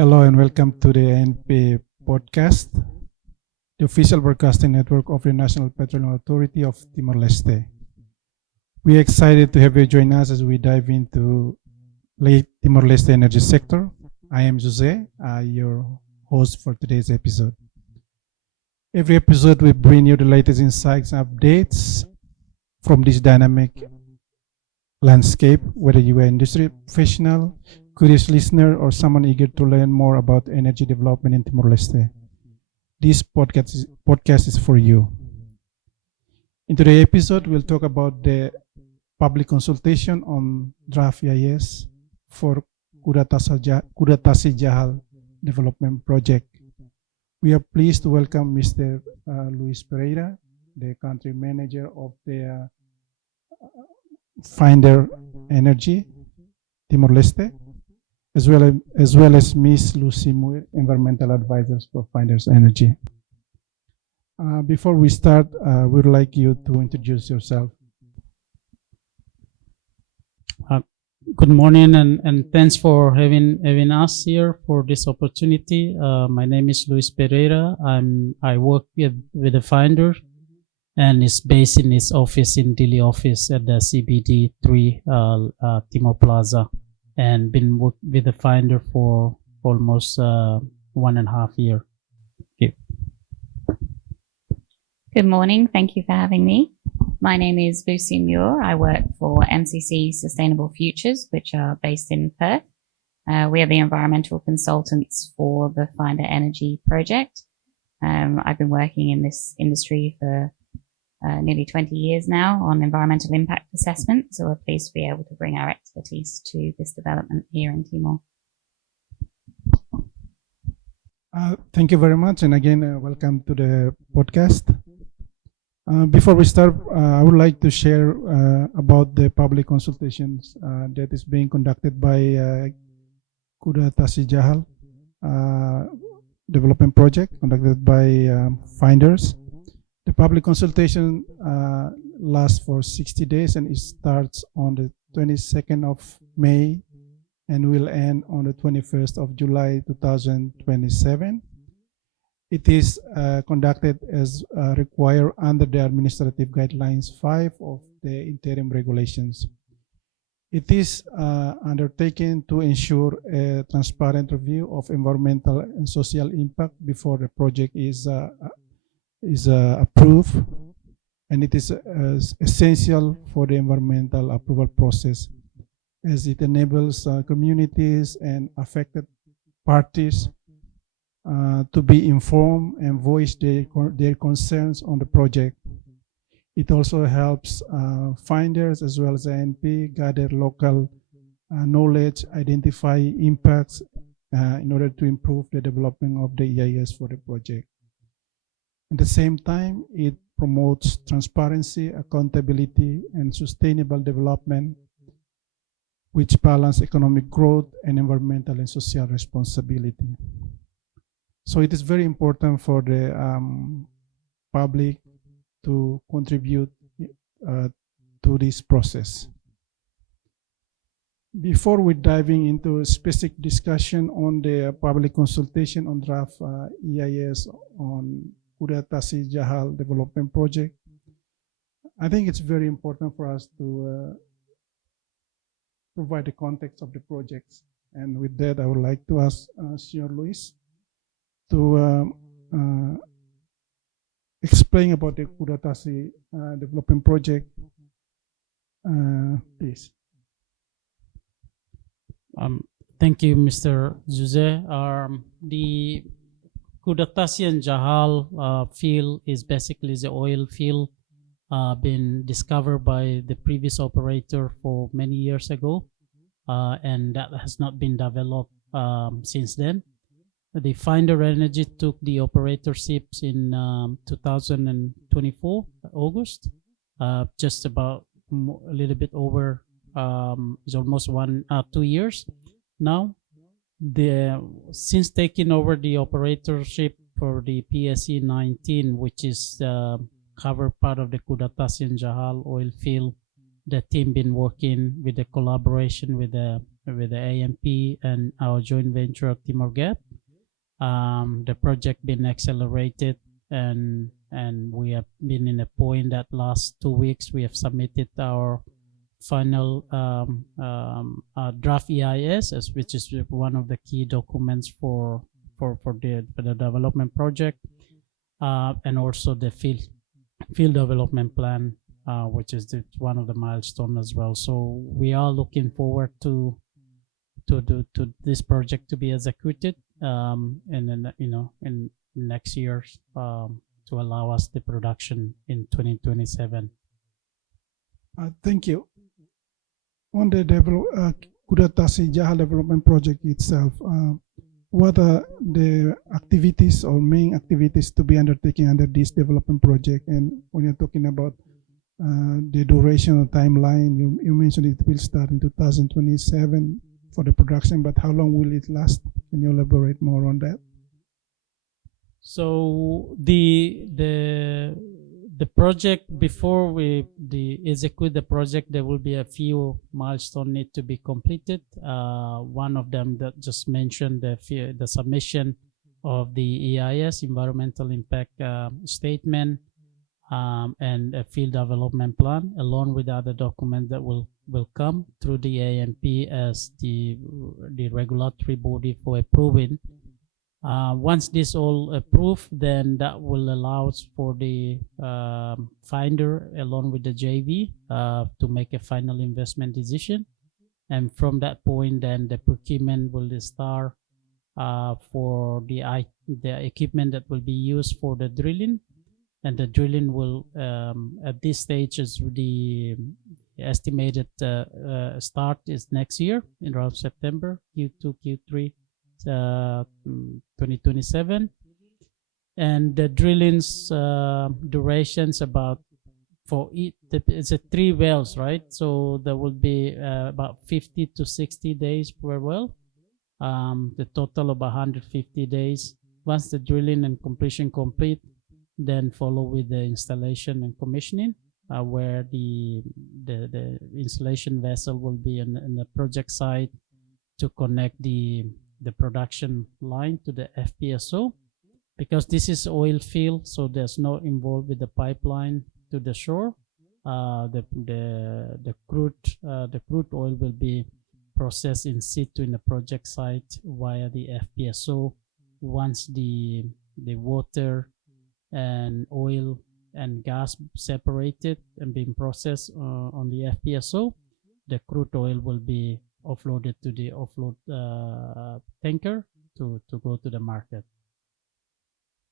Hello and welcome to the ANP podcast, the official broadcasting network of the National Petroleum Authority of Timor-Leste. We are excited to have you join us as we dive into late Timor-Leste energy sector. I am Jose, your host for today's episode. Every episode we bring you the latest insights and updates from this dynamic landscape, whether you are an industry professional, curious listener, or someone eager to learn more about energy development in Timor-Leste. This podcast is for you. In today's episode, we'll talk about the public consultation on draft EIS for Kudatasi Jahal development project. We are pleased to welcome Mr. Luis Pereira, the country manager of the Finder Energy Timor-Leste, as well as Ms. Lucy Muir, environmental advisors for Finders Energy. Before we start, we'd like you to introduce yourself. Good morning and thanks for having us here for this opportunity. My name is Luis Pereira. I work with the Finder and is based in its office in Dili office at the CBD 3 Timor Plaza, and been working with the Finder for almost 1.5 years. Thank you. Good morning. Thank you for having me. My name is Lucy Muir. I work for MCC Sustainable Futures, which are based in Perth. We are the environmental consultants for the Finder Energy project. I've been working in this industry for nearly 20 years now on environmental impact assessment, so we're pleased to be able to bring our expertise to this development here in Timor. Thank you very much, and again, welcome to the podcast. Before we start, I would like to share about the public consultations that is being conducted by Kudatasi Jahal development project conducted by Finders. The public consultation lasts for 60 days and it starts on the 22nd of May and will end on the 21st of July 2027. It is conducted as required under the Administrative Guidelines 5 of the interim regulations. It is undertaken to ensure a transparent review of environmental and social impact before the project is approved, and it is essential for the environmental approval process as it enables communities and affected parties to be informed and voice their concerns on the project. It also helps Finders as well as ANP gather local knowledge, identify impacts in order to improve the development of the EIS for the project. At the same time, it promotes transparency, accountability, and sustainable development, which balance economic growth and environmental and social responsibility. So it is very important for the public to contribute to this process. Before we diving into a specific discussion on the public consultation on draft EIS on Kudatasi Jahal development project, I think it's very important for us to provide the context of the projects. And with that, I would like to ask Sr. Luis to explain about the Kudatasi development project, please. Thank you, Mr. Jose. The Kudatasi and Jahal field is basically the oil field been discovered by the previous operator for many years ago, and that has not been developed since then. The Finder Energy took the operatorships in 2024 August, just about a little bit over. It's almost 2 years now. Since taking over the operatorship for the PSE 19, which is cover part of the Kudatasi and Jahal oil field, the team been working with the collaboration with the with the ANP and our joint venture of Timor Gap. The project been accelerated, and we have been in a point that last 2 weeks we have submitted our final draft EIS, which is one of the key documents for the development project, and also the field development plan, which is one of the milestones as well. So we are looking forward to this project to be executed, and then in next year, to allow us the production in 2027. Thank you. On the Kudatasi Jahal development project itself, what are the activities or main activities to be undertaken under this development project? And when you're talking about the duration or timeline, you mentioned it will start in 2027 for the production, but how long will it last? Can you elaborate more on that? So the project, before we execute the project, there will be a few milestones need to be completed. One of them that just mentioned, the submission of the EIS, environmental impact statement, and a field development plan, along with other documents that will come through the ANP as the regulatory body for approving. Once this all approved, then that will allow for the finder along with the JV to make a final investment decision, and from that point, then the procurement will start for the equipment that will be used for the drilling, and the drilling will at this stage is the estimated start is next year in around September, Q2, Q3. 2027, and the drilling's durations about it's a 3 wells, right? So there will be about 50 to 60 days per well, the total of 150 days. Once the drilling and completion complete, then follow with the installation and commissioning, where the installation vessel will be in the project site to connect the production line to the FPSO, because this is oil field, so there's no involved with the pipeline to the shore. The crude oil will be processed in situ in the project site via the FPSO. Once the water and oil and gas separated and being processed on the FPSO, the crude oil will be offloaded to the offload tanker to go to the market.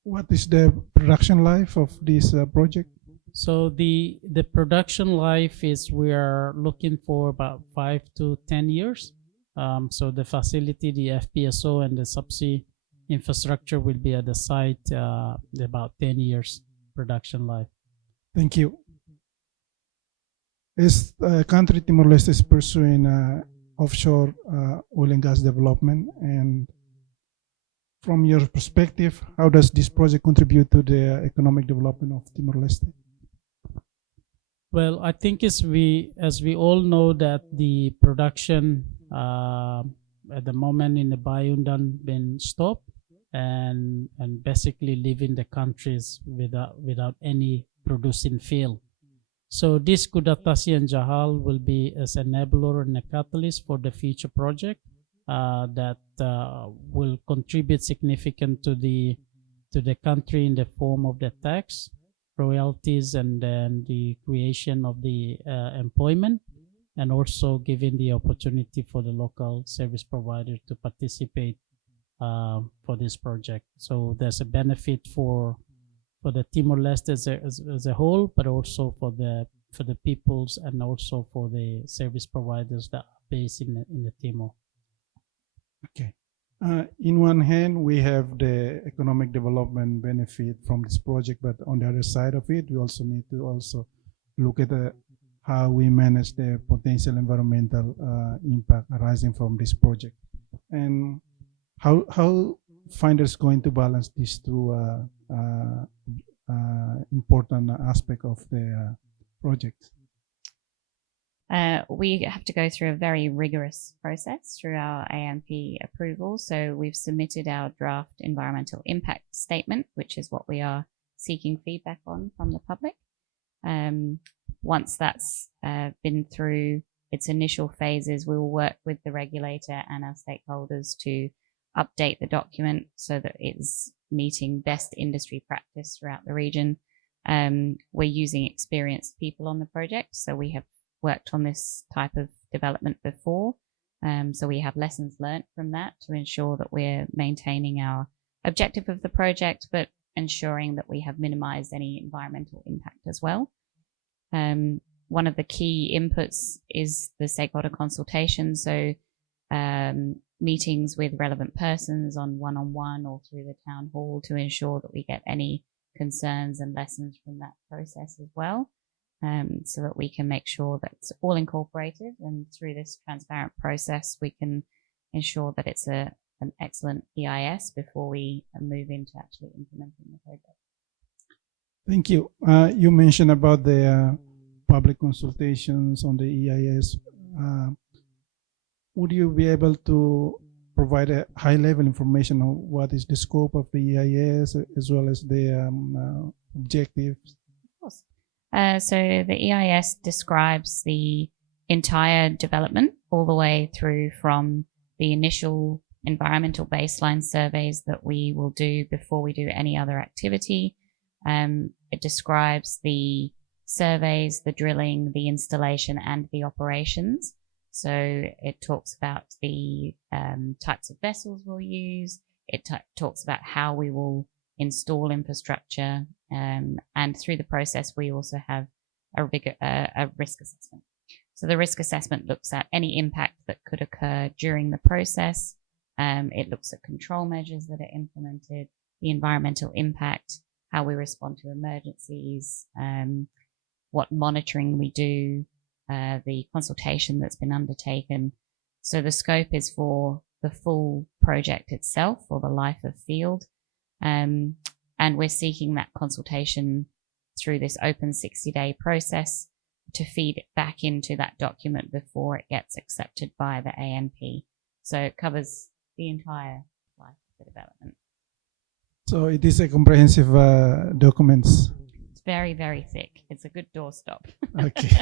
What is the production life of this project? So the production life is, we are looking for about 5 to 10 years. So the facility, the FPSO and the subsea infrastructure will be at the site about 10 years production life. Thank you. Is country Timor-Leste is pursuing offshore oil and gas development, and from your perspective, how does this project contribute to the economic development of Timor-Leste? Well, I think as we all know that the production at the moment in the Bayundan been stopped, and basically leaving the countries without any producing field. So this Kudatasi and Jahal will be as an enabler and a catalyst for the future project that will contribute significant to the country in the form of the tax, royalties, and then the creation of the employment, and also giving the opportunity for the local service provider to participate for this project. So there's a benefit for the Timor-Leste as a whole, but also for the peoples, and also for the service providers that are based in the Timor. Okay. In one hand, we have the economic development benefit from this project, but on the other side of it, we also need to also look at how we manage the potential environmental impact arising from this project, and how finders going to balance these two important aspect of the project. We have to go through a very rigorous process through our ANP approval. So we've submitted our draft environmental impact statement, which is what we are seeking feedback on from the public. Once that's been through its initial phases, we will work with the regulator and our stakeholders to update the document so that it's meeting best industry practice throughout the region. We're using experienced people on the project, so we have worked on this type of development before. So we have lessons learnt from that to ensure that we're maintaining our objective of the project, but ensuring that we have minimized any environmental impact as well. One of the key inputs is the stakeholder consultation. So meetings with relevant persons on one-on-one or through the town hall to ensure that we get any concerns and lessons from that process as well. So that we can make sure that it's all incorporated, and through this transparent process we can ensure that it's an excellent EIS before we move into actually implementing the project. Thank you. You mentioned about the public consultations on the EIS. Would you be able to provide a high-level information on what is the scope of the EIS as well as the objectives? Of course. So the EIS describes the entire development all the way through from the initial environmental baseline surveys that we will do before we do any other activity. It describes the surveys, the drilling, the installation, and the operations. So it talks about the types of vessels we'll use. It talks about how we will install infrastructure. And through the process, we also have a risk assessment. So the risk assessment looks at any impact that could occur during the process. It looks at control measures that are implemented, the environmental impact, how we respond to emergencies, what monitoring we do, the consultation that's been undertaken. So the scope is for the full project itself, or the life of field. And we're seeking that consultation through this open 60-day process to feed it back into that document before it gets accepted by the ANP. So it covers the entire life of the development. So it is a comprehensive documents. It's very, very thick. It's a good doorstop. Okay.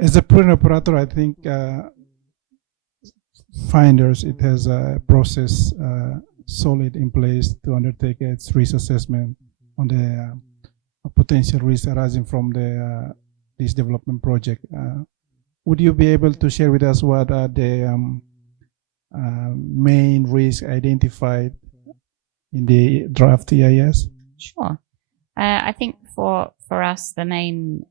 As a prudent operator, I think finders, it has a process solid in place to undertake its risk assessment on the potential risk arising from this development project. Would you be able to share with us what are the main risks identified in the draft EIS? Sure. I think for us, the main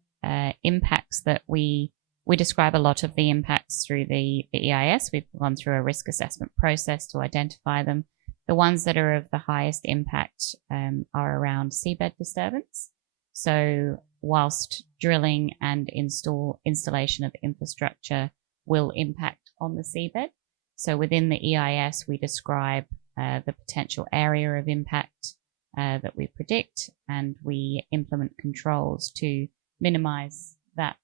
impacts that we describe a lot of the impacts through the EIS. We've gone through a risk assessment process to identify them. The ones that are of the highest impact are around seabed disturbance. So whilst drilling and installation of infrastructure will impact on the seabed. So within the EIS, we describe the potential area of impact that we predict, and we implement controls to minimize that.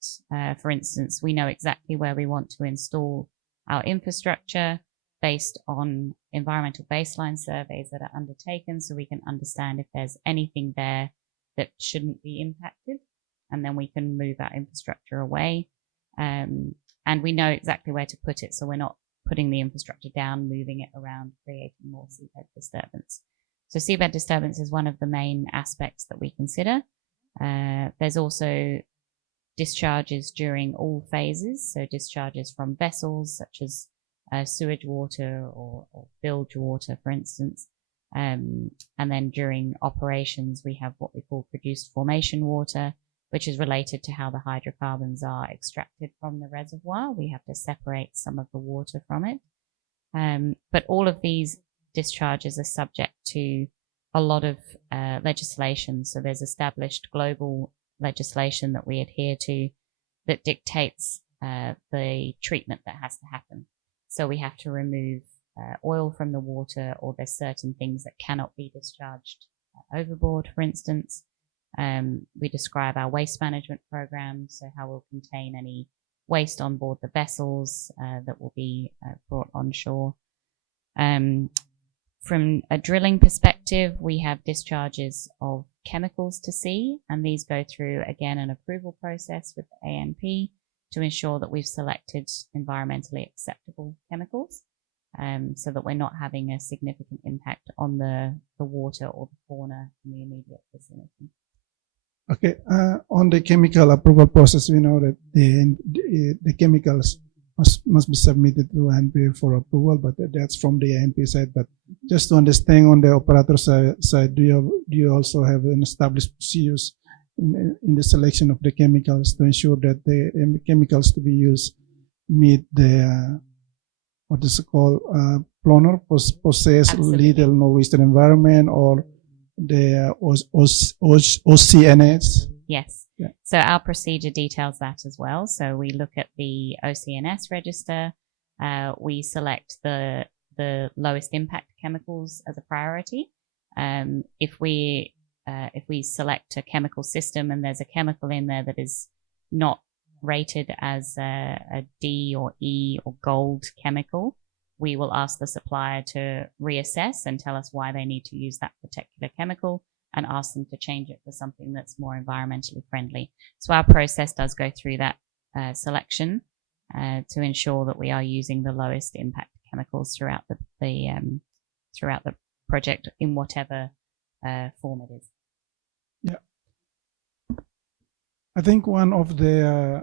For instance, we know exactly where we want to install our infrastructure based on environmental baseline surveys that are undertaken, so we can understand if there's anything there that shouldn't be impacted, and then we can move our infrastructure away. And we know exactly where to put it, so we're not putting the infrastructure down, moving it around, creating more seabed disturbance. So seabed disturbance is one of the main aspects that we consider. There's also discharges during all phases, so discharges from vessels such as sewage water or bilge water, for instance. And then during operations, we have what we call produced formation water, which is related to how the hydrocarbons are extracted from the reservoir. We have to separate some of the water from it. But all of these discharges are subject to a lot of legislation. So there's established global legislation that we adhere to that dictates the treatment that has to happen. So we have to remove oil from the water, or there's certain things that cannot be discharged overboard, for instance. We describe our waste management program, so how we'll contain any waste on board the vessels that will be brought onshore. From a drilling perspective, we have discharges of chemicals to sea, and these go through, again, an approval process with the ANP to ensure that we've selected environmentally acceptable chemicals, so that we're not having a significant impact on the water or the fauna in the immediate vicinity. Okay, on the chemical approval process, we know that the chemicals must be submitted to ANP for approval, but that's from the ANP side. But just to understand on the operator side, do you also have an established procedures in the selection of the chemicals to ensure that the chemicals to be used meet the what is it called, PLONER, possess little northeastern environment, or the OCNS? Yes. Yeah. So our procedure details that as well. So we look at the OCNS register. We select the lowest impact chemicals as a priority. If we select a chemical system and there's a chemical in there that is not rated as a D or E or gold chemical, we will ask the supplier to reassess and tell us why they need to use that particular chemical, and ask them to change it for something that's more environmentally friendly. So our process does go through that selection to ensure that we are using the lowest impact chemicals throughout the project in whatever form it is. Yeah, I think one of the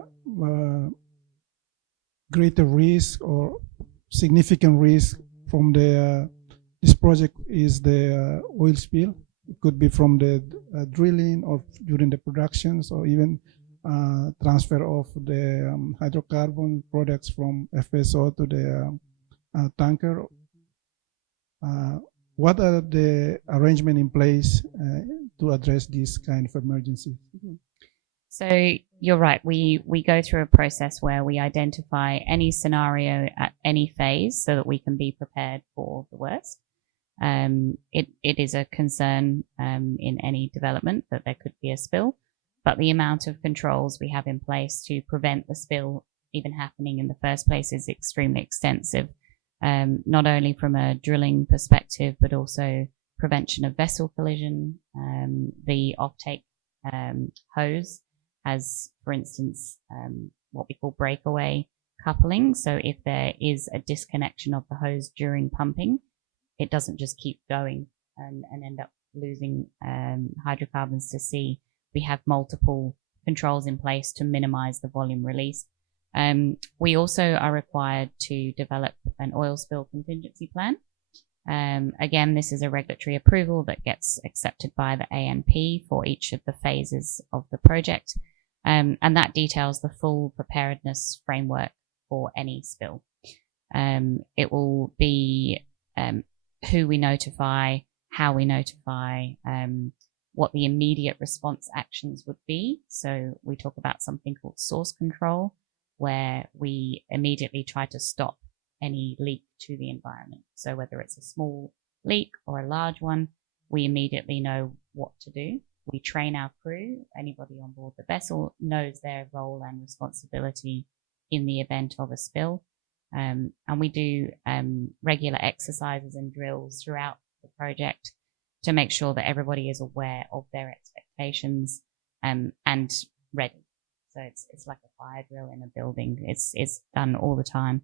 greater risk or significant risk from this project is the oil spill. It could be from the drilling or during the productions, or even transfer of the hydrocarbon products from FSO to the tanker. What are the arrangements in place to address this kind of emergency? Mm-hmm. So you're right. We go through a process where we identify any scenario at any phase so that we can be prepared for the worst. It is a concern in any development that there could be a spill, but the amount of controls we have in place to prevent the spill even happening in the first place is extremely extensive, not only from a drilling perspective, but also prevention of vessel collision. The offtake hose has, for instance, what we call breakaway coupling. So if there is a disconnection of the hose during pumping, it doesn't just keep going and end up losing hydrocarbons to sea. We have multiple controls in place to minimize the volume released. We also are required to develop an oil spill contingency plan. Again, this is a regulatory approval that gets accepted by the ANP for each of the phases of the project. And that details the full preparedness framework for any spill. It will be who we notify, how we notify, what the immediate response actions would be. So we talk about something called source control, where we immediately try to stop any leak to the environment. So whether it's a small leak or a large one, we immediately know what to do. We train our crew. Anybody on board the vessel knows their role and responsibility in the event of a spill. And we do regular exercises and drills throughout the project to make sure that everybody is aware of their expectations and ready. So it's like a fire drill in a building. It's done all the time.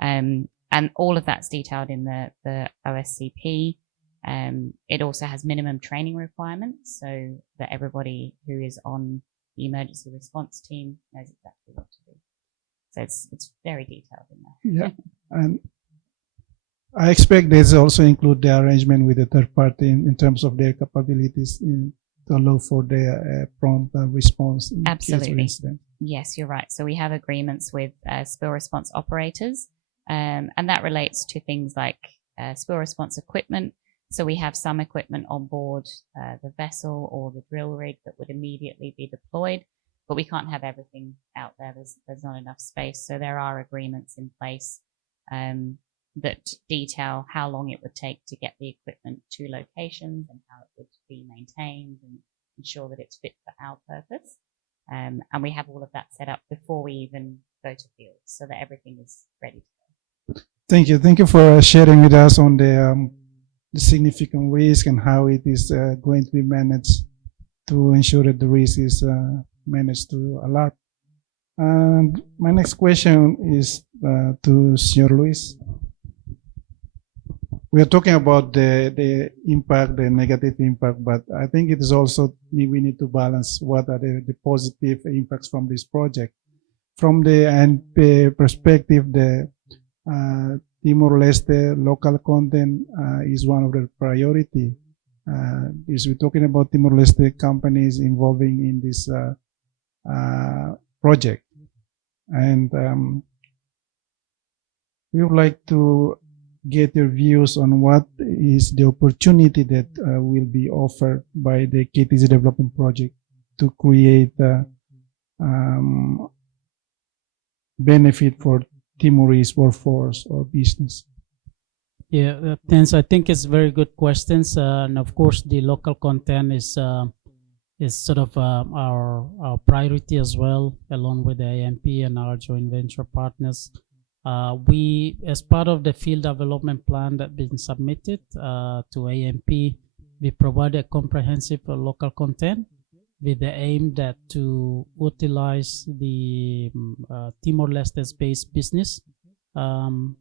And all of that's detailed in the OSCP. It also has minimum training requirements so that everybody who is on the emergency response team knows exactly what to do. So it's very detailed in there. Yeah, and I expect this also include the arrangement with the third party in terms of their capabilities to allow for their prompt response in Absolutely. case of incident. Yes, you're right. So we have agreements with spill response operators, and that relates to things like spill response equipment. So we have some equipment on board the vessel or the drill rig that would immediately be deployed, but we can't have everything out there. There's not enough space. So there are agreements in place that detail how long it would take to get the equipment to locations and how it would be maintained and ensure that it's fit for our purpose. And we have all of that set up before we even go to field so that everything is ready to go. Thank you. Thank you for sharing with us on the significant risk and how it is going to be managed to ensure that the risk is managed to a lot. And my next question is to Sr. Luis. We are talking about the impact, the negative impact, but I think it is also we need to balance what are the positive impacts from this project. From the ANP perspective, the Timor-Leste local content is one of the priority. Is we're talking about Timor-Leste companies involving in this project, and we would like to get your views on what is the opportunity that will be offered by the KTJ development project to create benefit for Timorese workforce or business. Yeah, thanks. I think it's very good questions, and of course, the local content is sort of our priority as well, along with the ANP and our joint venture partners. We, as part of the field development plan that been submitted to ANP, we provide a comprehensive local content with the aim that to utilize the Timor-Leste-based business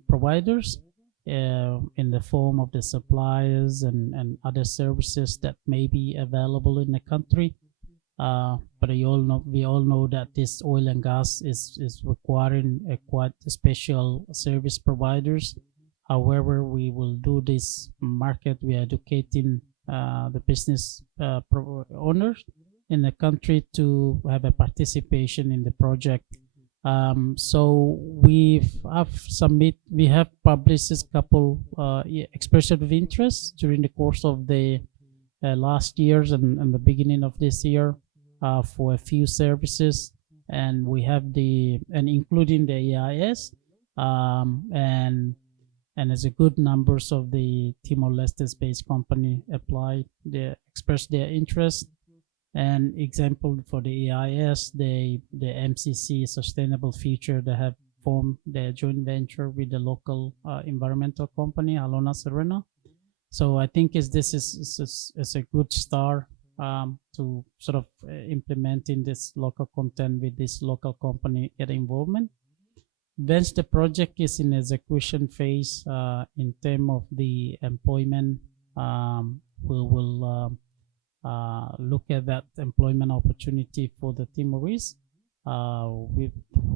providers in the form of the suppliers and other services that may be available in the country. But we all know that this oil and gas is requiring a quite special service providers. However, we will do this market. We are educating the business owners in the country to have a participation in the project. So we have published a couple expression of interest during the course of the last years and the beginning of this year for a few services, and we have including the EIS and as a good numbers of the Timor-Leste-based company expressed their interest. And example for the EIS, the MCC Sustainable Future, they have formed their joint venture with the local environmental company, Alona Serena. So I think this is a good start to sort of implementing this local content with this local company get involvement. Once the project is in execution phase, in terms of the employment, we will look at that employment opportunity for the Timorese. With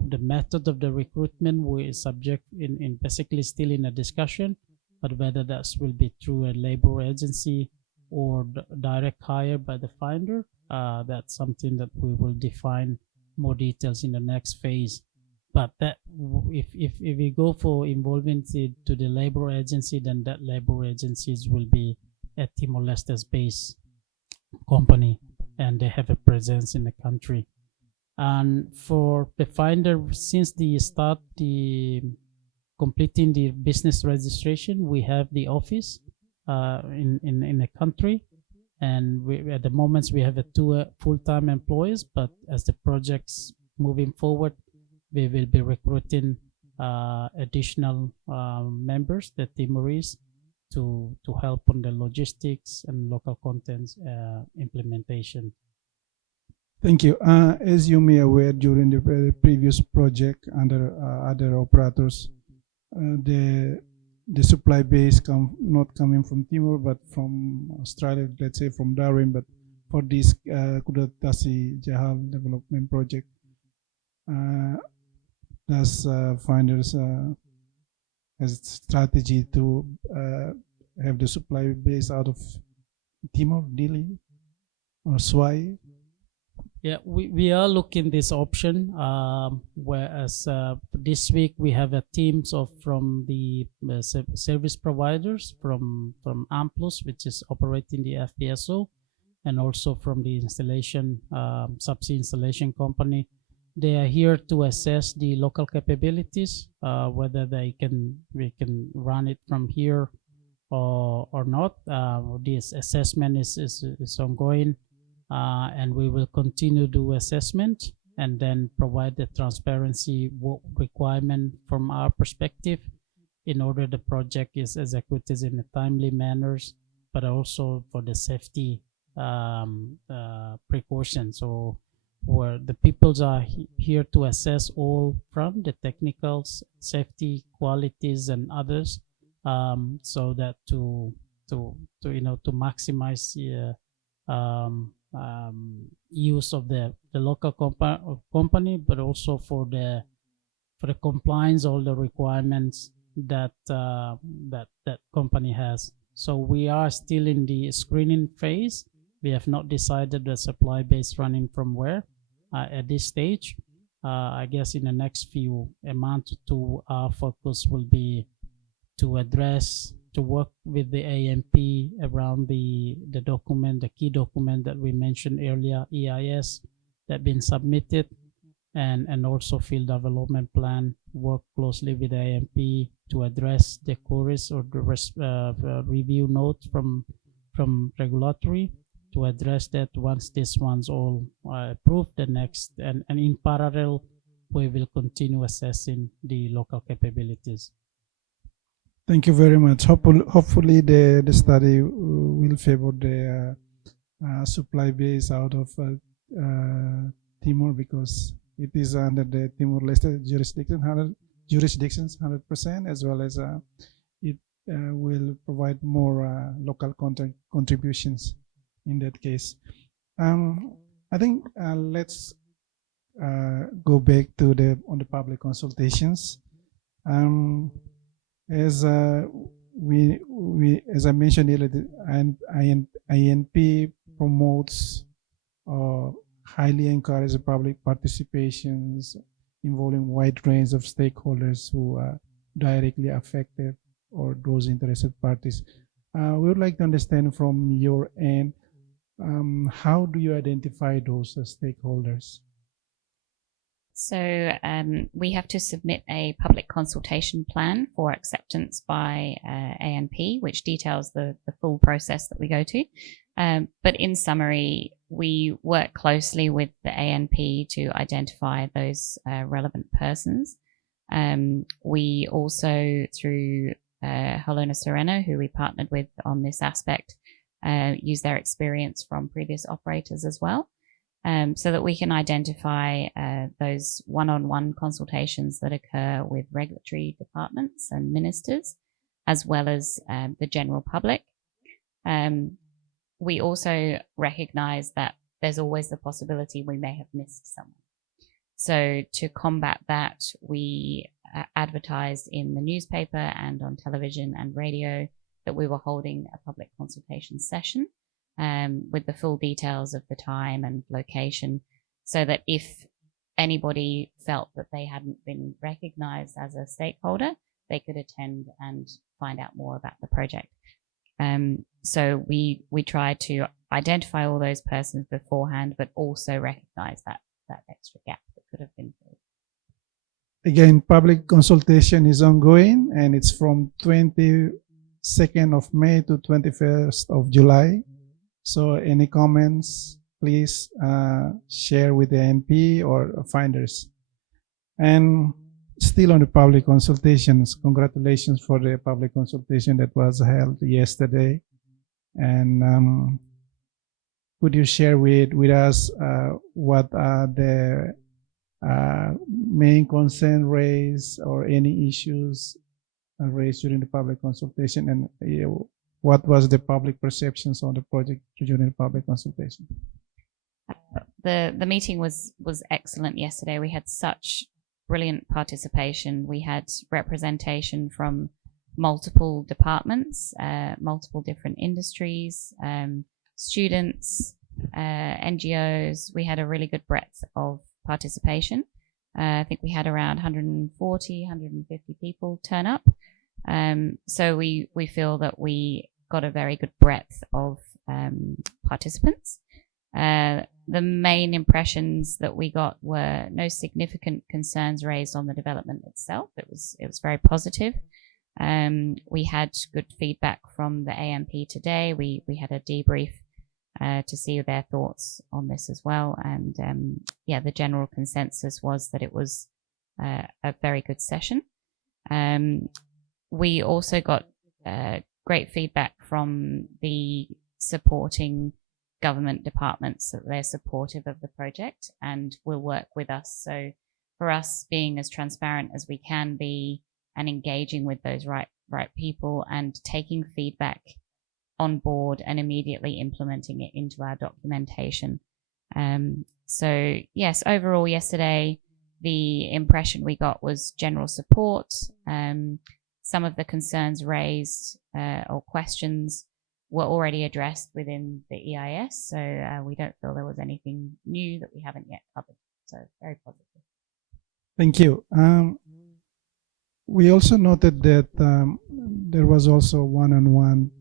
the method of the recruitment, we subject in basically still in a discussion, but whether that will be through a labor agency or direct hire by the finder, that's something that we will define more details in the next phase. But that if we go for involvement to the labor agency, then that labor agencies will be a Timor-Leste's based company, and they have a presence in the country. And for the finder, since the start, completing the business registration, we have the office in the country, and at the moment we have two full-time employees, but as the project's moving forward, we will be recruiting additional members, the Timorese, to help on the logistics and local contents implementation. Thank you. As you may aware, during the previous project under other operators, the supply base not coming from Timor but from Australia, let's say from Darwin. But for this Kudatasi Jahal development project, does finders as strategy to have the supply base out of Timor, Dili, or Swai? Yeah, we are looking this option. Whereas this week we have a teams from the service providers from Amplus, which is operating the FPSO, and also from the installation subsea installation company. They are here to assess the local capabilities, whether we can run it from here or not. This assessment is ongoing. and we will continue to do assessment and then provide the transparency requirement from our perspective in order the project is executed in a timely manners, but also for the safety precautions. So where the peoples are here to assess all from the technicals, safety, qualities, and others, so that to maximize the use of the local company, but also for the compliance all the requirements that that company has. So we are still in the screening phase. We have not decided the supply base running from where at this stage. I guess in the next a month or two, our focus will be to work with the ANP around the document, the key document that we mentioned earlier, EIS, that been submitted, and also field development plan, work closely with the ANP to address the queries or the review notes from regulatory, to address that. Once this one's all approved, the next, and in parallel, we will continue assessing the local capabilities. Thank you very much. Hopefully the study will favor the supply base out of Timor, because it is under the Timor-Leste jurisdictions 100%, as well as it will provide more local content contributions in that case. I think let's go back to the public consultations. As as I mentioned earlier, ANP promotes highly encourages public participations involving wide range of stakeholders who are directly affected or those interested parties. We would like to understand from your end, how do you identify those stakeholders? So we have to submit a public consultation plan for acceptance by ANP, which details the full process that we go to. But in summary, we work closely with the ANP to identify those relevant persons. We also, through Helena Serena, who we partnered with on this aspect, use their experience from previous operators as well. So that we can identify those one-on-one consultations that occur with regulatory departments and ministers, as well as the general public. We also recognize that there's always the possibility we may have missed someone. So to combat that, we advertised in the newspaper and on television and radio that we were holding a public consultation session, with the full details of the time and location, so that if anybody felt that they hadn't been recognized as a stakeholder, they could attend and find out more about the project. So we try to identify all those persons beforehand, but also recognize that extra gap that could have been filled. Again, public consultation is ongoing, and it's from 22nd of May to 21st of July. So any comments, please share with the ANP or finders. And still on the public consultations, congratulations for the public consultation that was held yesterday. And could you share with us what are the main concern raised or any issues raised during the public consultation, and what was the public perceptions on the project during the public consultation? The meeting was excellent yesterday. We had such brilliant participation. We had representation from multiple departments, multiple different industries, students, NGOs. We had a really good breadth of participation. I think we had around 140, 150 people turn up. So we feel that we got a very good breadth of participants. The main impressions that we got were no significant concerns raised on the development itself. It was very positive. We had good feedback from the ANP today. We had a debrief to see their thoughts on this as well. And the general consensus was that it was a very good session. We also got great feedback from the supporting government departments that they're supportive of the project and will work with us. So for us, being as transparent as we can be and engaging with those right people and taking feedback on board and immediately implementing it into our documentation. So yes, overall yesterday, the impression we got was general support. Some of the concerns raised or questions were already addressed within the EIS. So we don't feel there was anything new that we haven't yet covered. So very positive. Thank you. We also noted that there was also one-on-one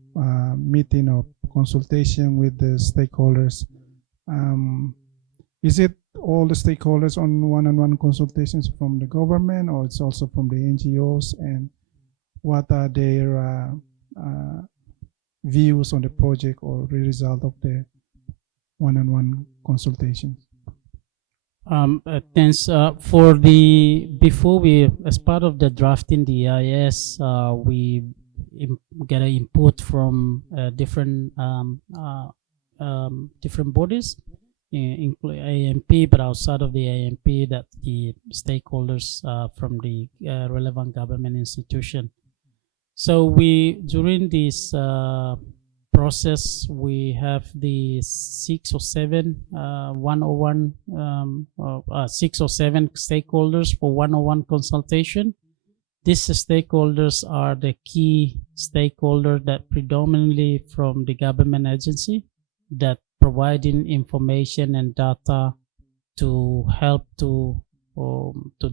meeting or consultation with the stakeholders. Is it all the stakeholders on one-on-one consultations from the government, or it's also from the NGOs? And what are their views on the project or the result of the one-on-one consultations? Thanks. For the before we, as part of the drafting the EIS, we get an input from different bodies, including ANP, but outside of the ANP, that the stakeholders from the relevant government institution. So we, during this process, we have the 6 or 7 stakeholders for 101 consultation. These stakeholders are the key stakeholders that predominantly from the government agency that providing information and data to help to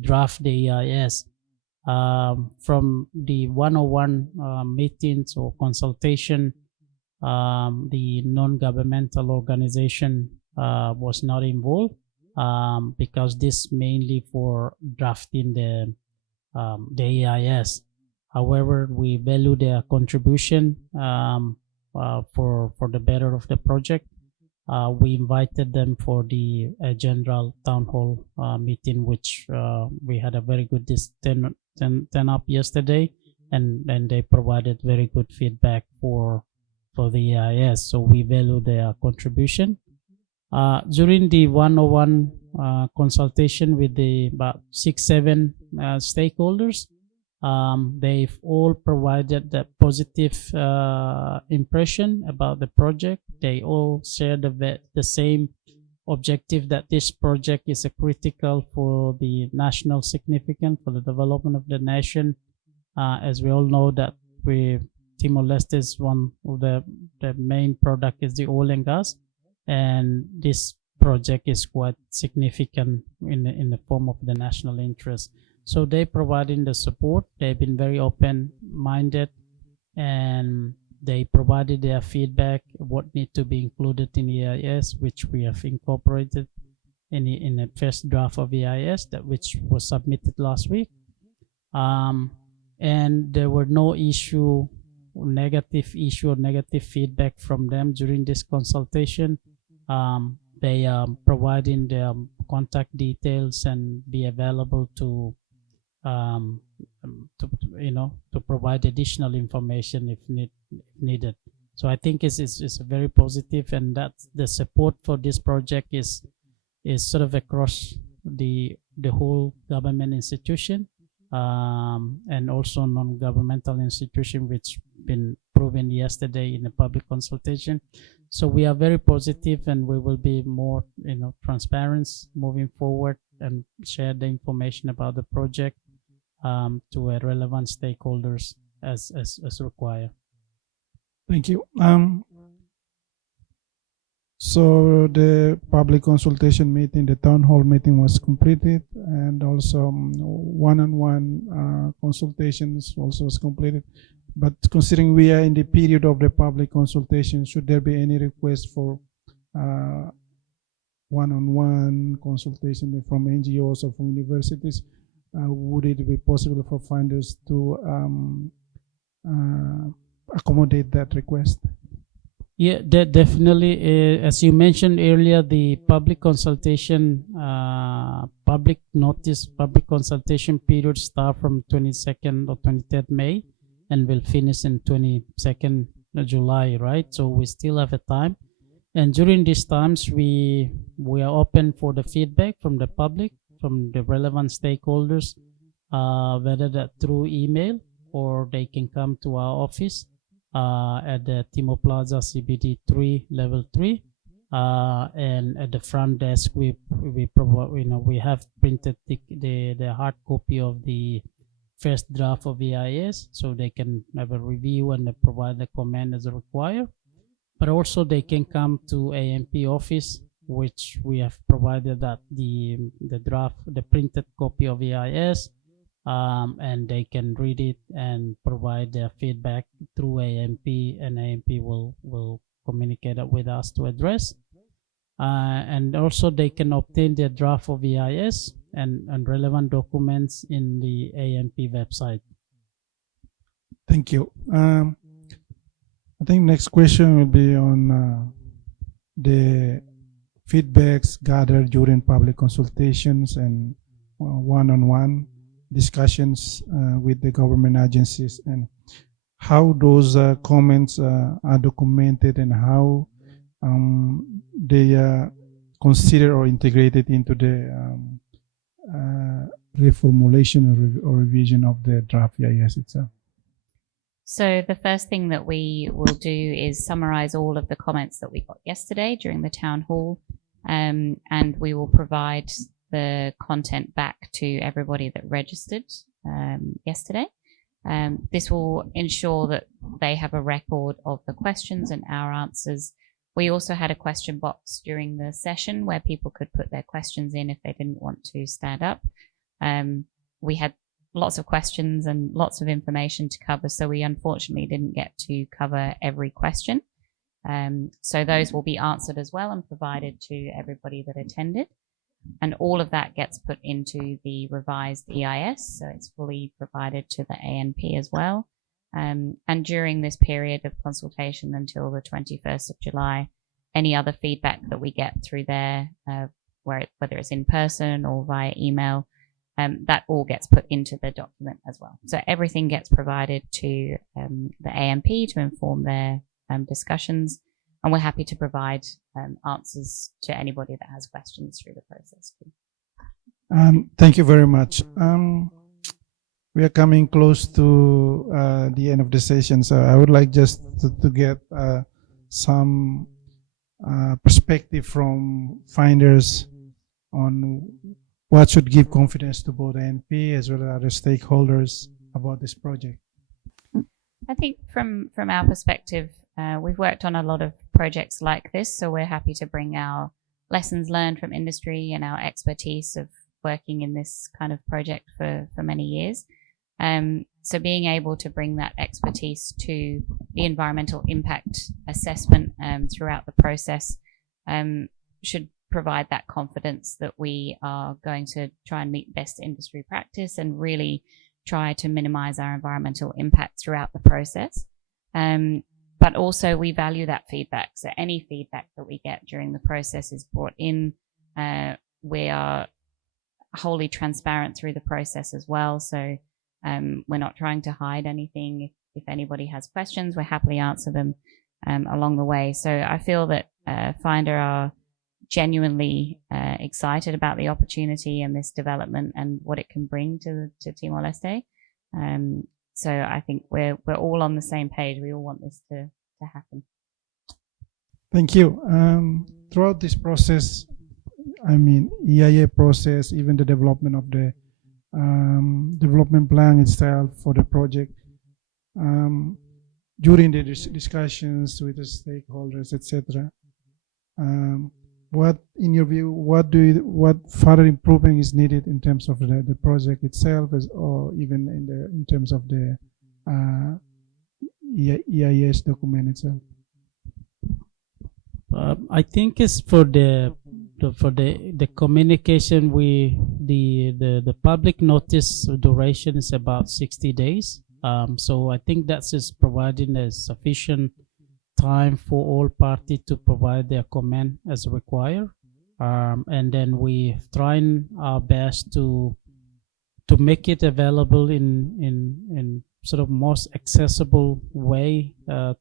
draft the EIS. From the 101 meetings or consultation, the non-governmental organization was not involved because this mainly for drafting the EIS. However, we value their contribution for the better of the project. We invited them for the general town hall meeting, which we had a very good turn up yesterday, and they provided very good feedback for the EIS. So we value their contribution. During the 101 consultation with the about 6-7 stakeholders, they've all provided a positive impression about the project. They all share the same objective that this project is a critical for the national significance for the development of the nation. As we all know that Timor-Leste is one of the main product is the oil and gas, and this project is quite significant in the form of the national interest. So they providing the support. They've been very open-minded, and they provided their feedback, what need to be included in EIS, which we have incorporated in the first draft of EIS which was submitted last week. And there were no negative feedback from them during this consultation. They are providing their contact details and be available to provide additional information if needed. So I think it's very positive, and that the support for this project is sort of across the whole government institution, and also non-governmental institution, which been proven yesterday in the public consultation. So we are very positive, and we will be more transparent moving forward and share the information about the project to relevant stakeholders as required. Thank you. So the public consultation meeting, the town hall meeting was completed, and also one-on-one consultations also was completed. But considering we are in the period of the public consultation, should there be any request for one-on-one consultation from NGOs or from universities? Would it be possible for funders to accommodate that request? Yeah, definitely. As you mentioned earlier, the public consultation, public consultation period start from 22nd or 23rd May and will finish in 22nd July, right? So we still have a time. And during these times, we are open for the feedback from the public, from the relevant stakeholders, whether that through email or they can come to our office at the Timor Plaza CBD 3 level 3, and at the front desk we provide, we have printed the hard copy of the first draft of EIS, so they can have a review and provide the comment as required. But also they can come to ANP office, which we have provided that the draft, the printed copy of EIS, and they can read it and provide their feedback through ANP, and ANP will communicate it with us to address. And also they can obtain their draft of EIS and relevant documents in the ANP website. Thank you. I think next question will be on the feedbacks gathered during public consultations and one-on-one discussions with the government agencies, and how those comments are documented and how they are considered or integrated into the reformulation or revision of the draft EIS itself. So the first thing that we will do is summarize all of the comments that we got yesterday during the town hall, and we will provide the content back to everybody that registered yesterday. This will ensure that they have a record of the questions and our answers. We also had a question box during the session where people could put their questions in if they didn't want to stand up. We had lots of questions and lots of information to cover, so we unfortunately didn't get to cover every question. So those will be answered as well and provided to everybody that attended. And all of that gets put into the revised EIS, so it's fully provided to the ANP as well. And during this period of consultation until the 21st of July, any other feedback that we get through there, whether it's in person or via email, that all gets put into the document as well. So everything gets provided to the ANP to inform their discussions, and we're happy to provide answers to anybody that has questions through the process. Thank you very much. We are coming close to the end of the session, so I would like just to get some perspective from finders on what should give confidence to both ANP as well as other stakeholders about this project. I think from our perspective, we've worked on a lot of projects like this, so we're happy to bring our lessons learned from industry and our expertise of working in this kind of project for many years. So being able to bring that expertise to the environmental impact assessment throughout the process should provide that confidence that we are going to try and meet best industry practice and really try to minimize our environmental impact throughout the process. But also we value that feedback. So any feedback that we get during the process is brought in. We are wholly transparent through the process as well. So we're not trying to hide anything. If anybody has questions, we'll happily answer them along the way. So I feel that Finder are genuinely excited about the opportunity and this development and what it can bring to Timor-Leste. So I think we're all on the same page. We all want this to happen. Thank you. Throughout this process, I mean, EIA process, even the development of the development plan itself for the project, during the discussions with the stakeholders, etc. What, in your view, what further improvement is needed in terms of the project itself, or even in terms of the EIS document itself? I think it's for the communication. The public notice duration is about 60 days. So I think that's just providing a sufficient time for all parties to provide their comment as required. And then we trying our best to make it available in sort of most accessible way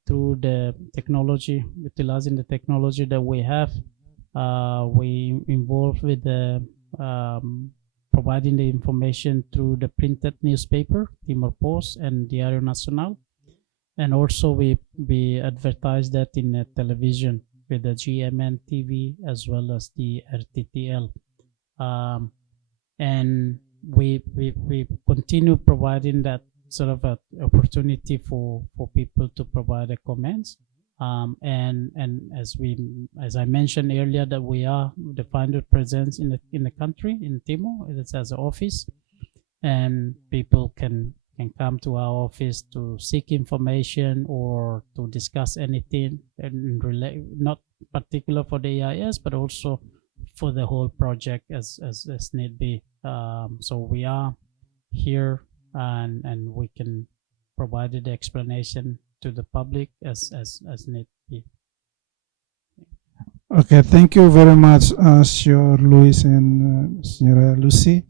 through the technology, utilizing the technology that we have. We involved with the providing the information through the printed newspaper, Timor Post and Diario Nacional, and also we advertise that in the television with the GMN TV as well as the RTTL, and we continue providing that sort of a opportunity for people to provide their comments, and as I mentioned earlier, that we are the finder presence in the country in Timor. It's as an office, and people can come to our office to seek information or to discuss anything and not particular for the EIS, but also for the whole project as need be. So we are here, and we can provide the explanation to the public as need be. Okay, thank you very much, Sr. Luis and Senora Lucy.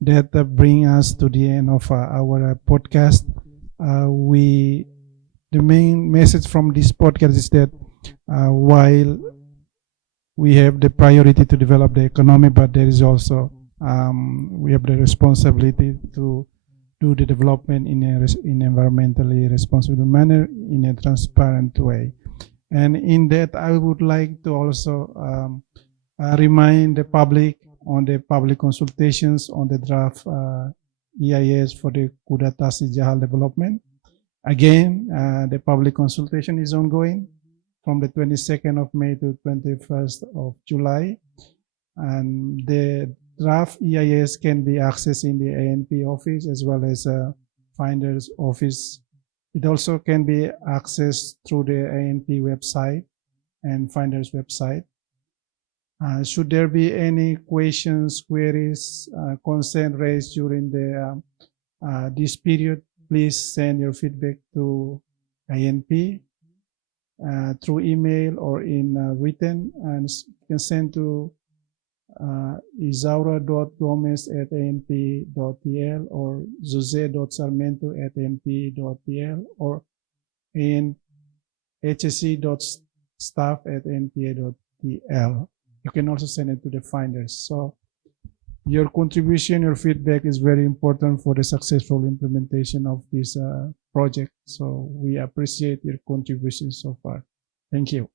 That bring us to the end of our podcast. The main message from this podcast is that while we have the priority to develop the economy, but there is also we have the responsibility to do the development in an environmentally responsible manner, in a transparent way. And in that, I would like to also remind the public on the public consultations on the draft EIS for the Kudatasi Jahal development. Again, the public consultation is ongoing from the 22nd of May to 21st of July. And the draft EIS can be accessed in the ANP office as well as Finder's office. It also can be accessed through the ANP website and Finder's website. Should there be any questions, queries, concern raised during this period, please send your feedback to ANP through email or in written, and you can send to isaura.gomez@anp.tl or jose.sarmento@anp.tl or hsc.staff@anpa.tl. You can also send it to the finders. So your contribution, your feedback is very important for the successful implementation of this project. So we appreciate your contribution so far. Thank you.